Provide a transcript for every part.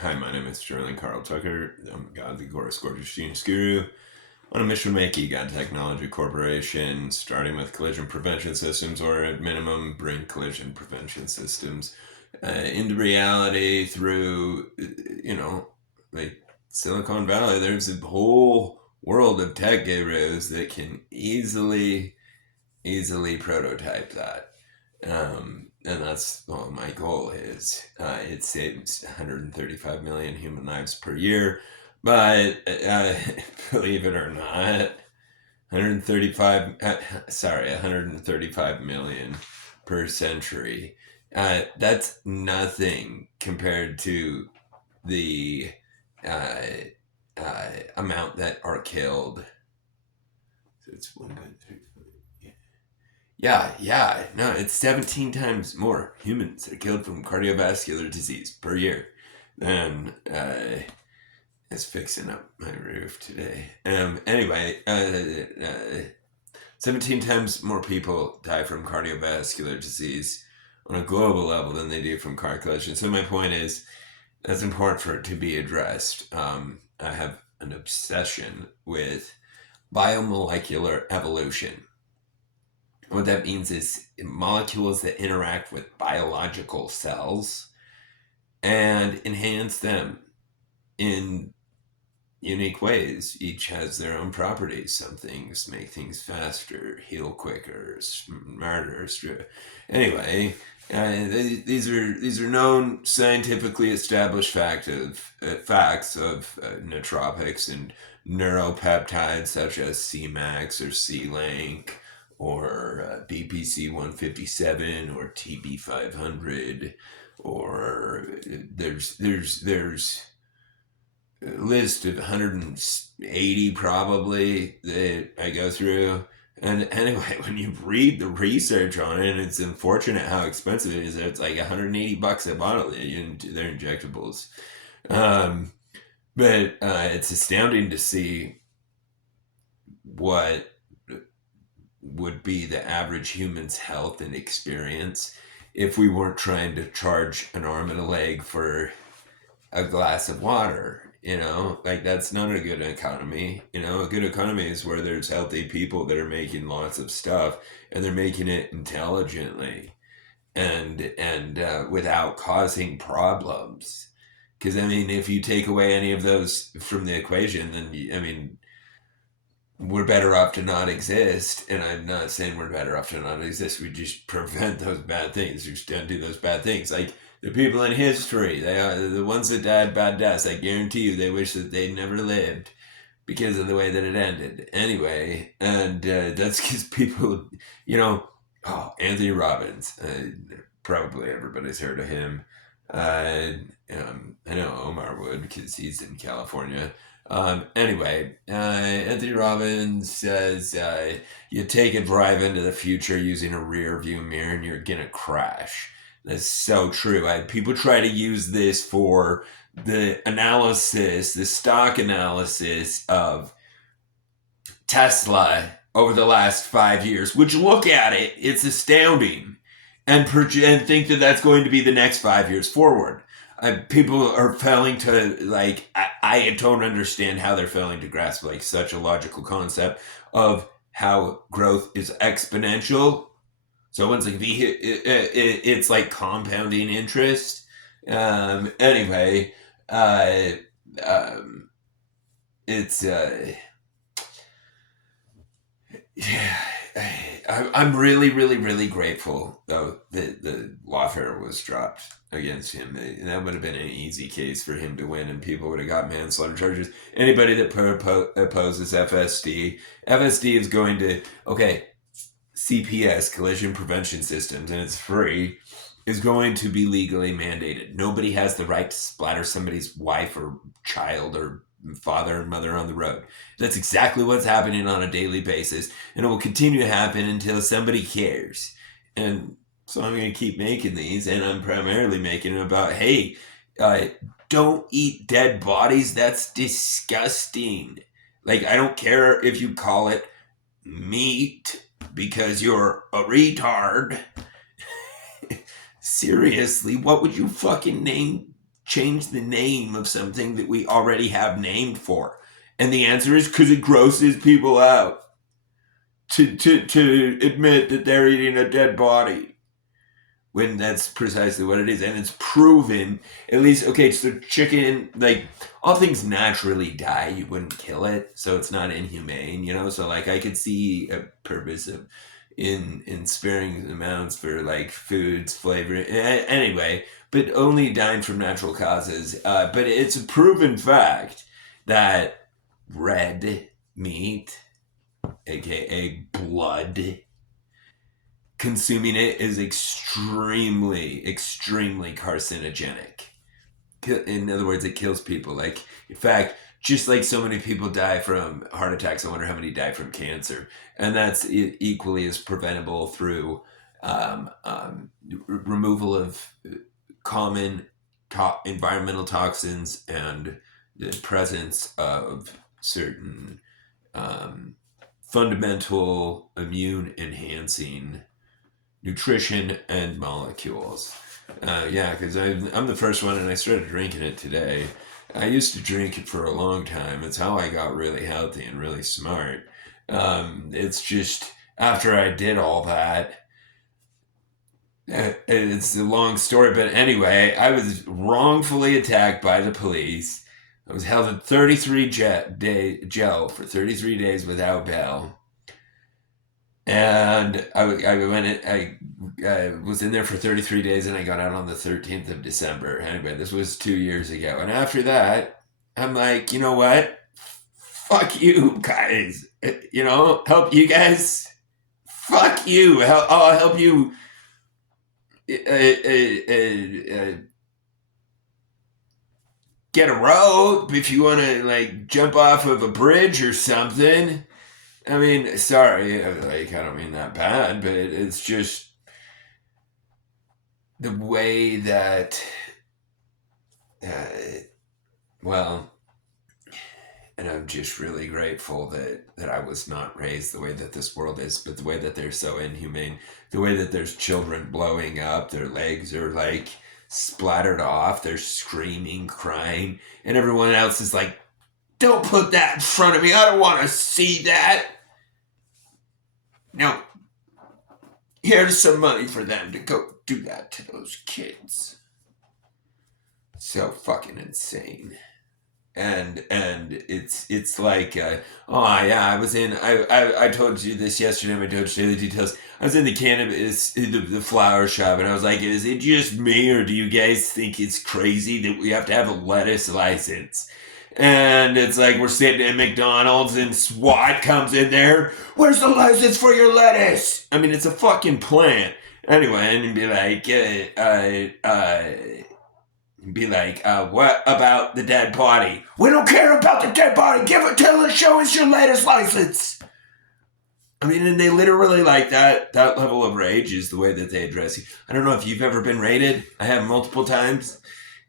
Hi, my name is Sterling Carl Tucker. I'm God, the Gorgeous Genius Guru. On a mission to make EGOD Technology Corporation, starting with collision prevention systems, or at minimum, bring collision prevention systems into reality through, like Silicon Valley. There's a whole world of tech gurus that can easily prototype that. And that's what my goal is. It saves 135 million human lives per year, but believe it or not, 135 million per century. That's nothing compared to the uh, amount that are killed. So it's 1.3. Yeah. No, it's 17 times more humans are killed from cardiovascular disease per year than is fixing up my roof today. Anyway, 17 times more people die from cardiovascular disease on a global level than they do from car collision. So my point is, that's important for it to be addressed. I have an obsession with biomolecular evolution. What that means is molecules that interact with biological cells and enhance them in unique ways. Each has their own properties. Some things make things faster, heal quicker, smarter. Anyway, these are known scientifically established facts of nootropics and neuropeptides such as Cmax or C-Link or BPC 157 or TB 500, or there's a list of 180 probably that I go through. And anyway, when you read the research on it, it's unfortunate how expensive it is. It's like $180 a bottle. They're injectables. But it's astounding to see what would be the average human's health and experience if we weren't trying to charge an arm and a leg for a glass of water. Like, that's not a good economy. A good economy is where there's healthy people that are making lots of stuff, and they're making it intelligently and without causing problems. Because if you take away any of those from the equation, then we're better off to not exist. And I'm not saying we're better off to not exist. We just prevent those bad things. We just don't do those bad things. Like the people in history, they are the ones that died bad deaths. I guarantee you, they wish that they'd never lived because of the way that it ended. Anyway, and that's because people, Anthony Robbins. Probably everybody's heard of him. I know Omar would because he's in California. Anyway, Anthony Robbins says you take a drive into the future using a rear view mirror and you're going to crash. That's so true. People try to use this for the analysis, the stock analysis of Tesla over the last 5 years, which, look at it, it's astounding. And think that that's going to be the next 5 years forward. People are failing to, I don't understand how they're failing to grasp such a logical concept of how growth is exponential. So once it's like compounding interest. Anyway, it's yeah. I'm really grateful though that the lawfare was dropped against him. That would have been an easy case for him to win, and people would have got manslaughter charges. Anybody that opposes FSD is going to CPS, collision prevention systems, and it's free, is going to be legally mandated. Nobody has the right to splatter somebody's wife or child or father and mother on the road. That's exactly what's happening on a daily basis, and it will continue to happen until somebody cares. And so I'm going to keep making these, and I'm primarily making them about, hey, don't eat dead bodies. That's disgusting. I don't care if you call it meat because you're a retard. Seriously, what would you fucking name change the name of something that we already have named for? And the answer is because it grosses people out to admit that they're eating a dead body, when that's precisely what it is. And it's proven, at least, okay, so chicken, like, all things naturally die, you wouldn't kill it, so it's not inhumane, you know? So, like, I could see a purpose of in sparing amounts for, like, foods, flavor, anyway, but only dying from natural causes. But it's a proven fact that red meat, aka blood, consuming it is extremely carcinogenic. In other words, it kills people. Like, in fact, just like so many people die from heart attacks, I wonder how many die from cancer. And that's equally as preventable through removal of common environmental toxins and the presence of certain fundamental immune enhancing nutrition and molecules. Yeah, because I'm the first one, and I started drinking it today. I used to drink it for a long time. It's how I got really healthy and really smart. It's just after I did all that, it's a long story, but anyway, I was wrongfully attacked by the police. I was held in 33-day jail for 33 days without bail. And I was in there for 33 days, and I got out on the 13th of December. Anyway, this was 2 years ago. And after that, I'm like, you know what? Fuck you guys. You know, help you guys. Fuck you. I'll help you get a rope if you want to, like, jump off of a bridge or something. I mean, sorry, like, I don't mean that bad, but it's just the way that, well, and I'm just really grateful that I was not raised the way that this world is, but the way that they're so inhumane, the way that there's children blowing up, their legs are, like, splattered off, they're screaming, crying, and everyone else is like, don't put that in front of me, I don't want to see that. Now, here's some money for them to go do that to those kids. So fucking insane. And it's like, oh yeah, I told you this yesterday in my DOGE Daily Details. I was in the cannabis, the flower shop, and I was like, is it just me, or do you guys think it's crazy that we have to have a lettuce license? And it's like, we're sitting at McDonald's and SWAT comes in there. Where's the license for your lettuce? I mean, it's a fucking plant. Anyway, and be like, what about the dead body? We don't care about the dead body. Tell us, show us your lettuce license. I mean, and they literally, like, that level of rage is the way that they address you. I don't know if you've ever been raided. I have multiple times.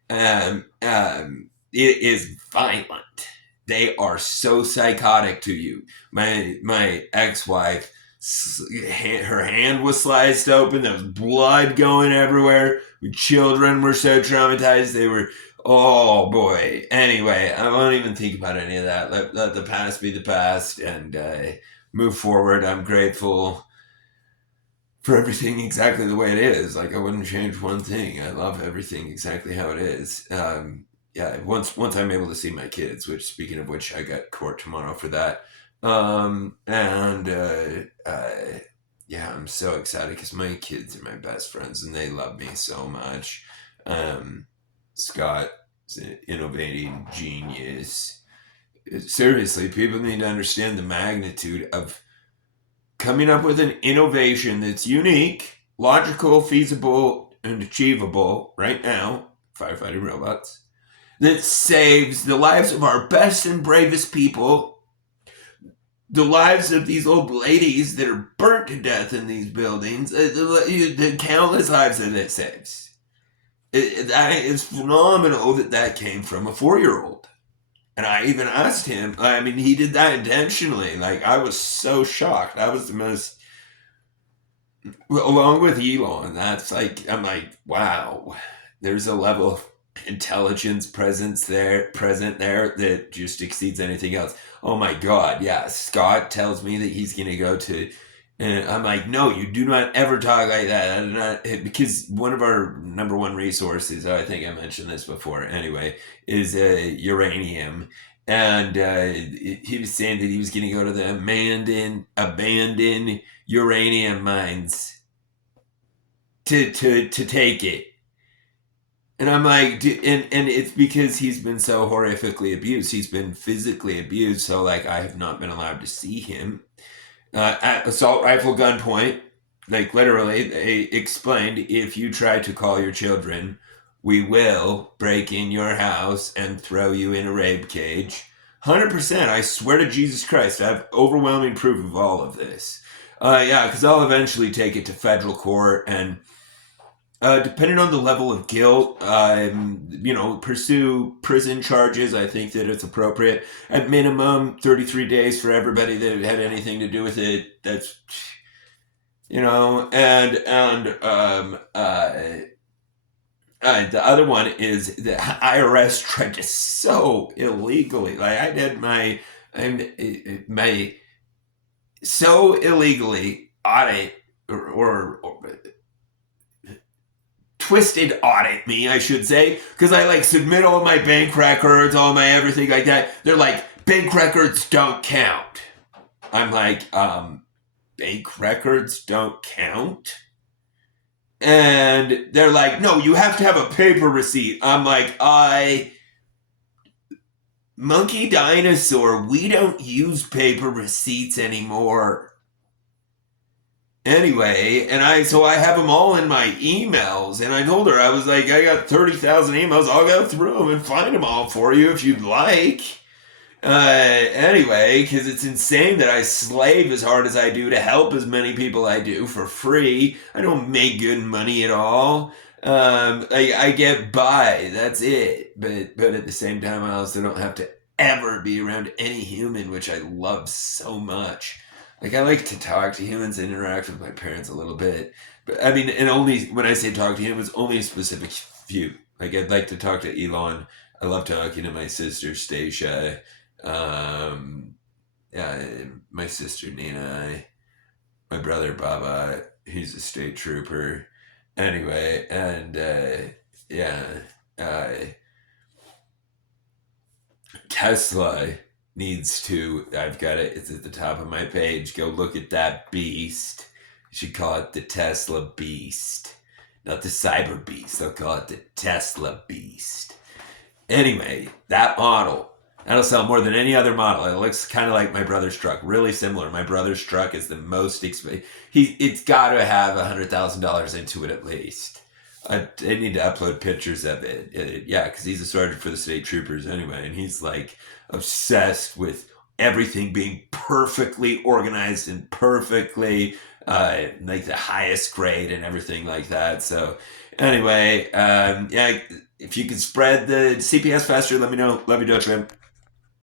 It is violent. They are so psychotic to you. My ex-wife, her hand was sliced open. There was blood going everywhere. The children were so traumatized. They were, oh boy. Anyway, I won't even think about any of that. Let the past be the past, and move forward. I'm grateful for everything exactly the way it is. Like, I wouldn't change one thing. I love everything exactly how it is. Yeah, once I'm able to see my kids, which, speaking of which, I got court tomorrow for that. Yeah, I'm so excited because my kids are my best friends and they love me so much. Scott is an innovating genius. Seriously, people need to understand the magnitude of coming up with an innovation that's unique, logical, feasible, and achievable right now, firefighting robots, that saves the lives of our best and bravest people, the lives of these old ladies that are burnt to death in these buildings, the countless lives that it saves. That is phenomenal that came from a 4-year-old. And I even asked him, I mean, he did that intentionally. Like, I was so shocked. That was the most, along with Elon, that's like, I'm like, wow, there's a level of intelligence present there that just exceeds anything else. Oh my God, yeah. Scott tells me that he's going to go to, and I'm like, no, you do not ever talk like that. I do not, because one of our number one resources, I think I mentioned this before anyway, is uranium. And he was saying that he was going to go to the abandoned uranium mines to take it. And I'm like, and it's because he's been so horrifically abused. He's been physically abused. So, like, I have not been allowed to see him. At assault rifle gunpoint, like, literally, they explained if you try to call your children, we will break in your house and throw you in a rape cage. 100%. I swear to Jesus Christ, I have overwhelming proof of all of this. Yeah, because I'll eventually take it to federal court and depending on the level of guilt, pursue prison charges. I think that it's appropriate. At minimum, 33 days for everybody that had anything to do with it. That's, the other one is the IRS tried to so illegally. Like I did my so illegally audit or twisted audit me, I should say, because I like submit all my bank records, all my everything like that. They're like, bank records don't count. I'm like, bank records don't count? And they're like, no, you have to have a paper receipt. I'm like, monkey dinosaur, we don't use paper receipts anymore. Anyway, so I have them all in my emails, and I told her, I was like, I got 30,000 emails. I'll go through them and find them all for you if you'd like. Anyway, because it's insane that I slave as hard as I do to help as many people I do for free. I don't make good money at all. I get by, that's it. But at the same time, I also don't have to ever be around any human, which I love so much. Like, I like to talk to humans and interact with my parents a little bit. But I mean, and only when I say talk to humans, only a specific few. Like, I'd like to talk to Elon. I love talking to my sister, Stacia. Yeah, my sister, Nina. My brother, Baba. He's a state trooper. Anyway, and yeah. Tesla needs to, I've got it, it's at the top of my page. Go look at that beast. You should call it the Tesla Beast. Not the Cyber Beast. They'll call it the Tesla Beast. Anyway, that model, that'll sell more than any other model. It looks kind of like my brother's truck. Really similar. My brother's truck is the most expensive. It's got to have $100,000 into it at least. I need to upload pictures of it. Yeah, because he's a sergeant for the state troopers anyway, and he's like obsessed with everything being perfectly organized and perfectly like the highest grade and everything like that. So anyway, yeah, if you can spread the CPS faster, let me know. Love you, Dutchman.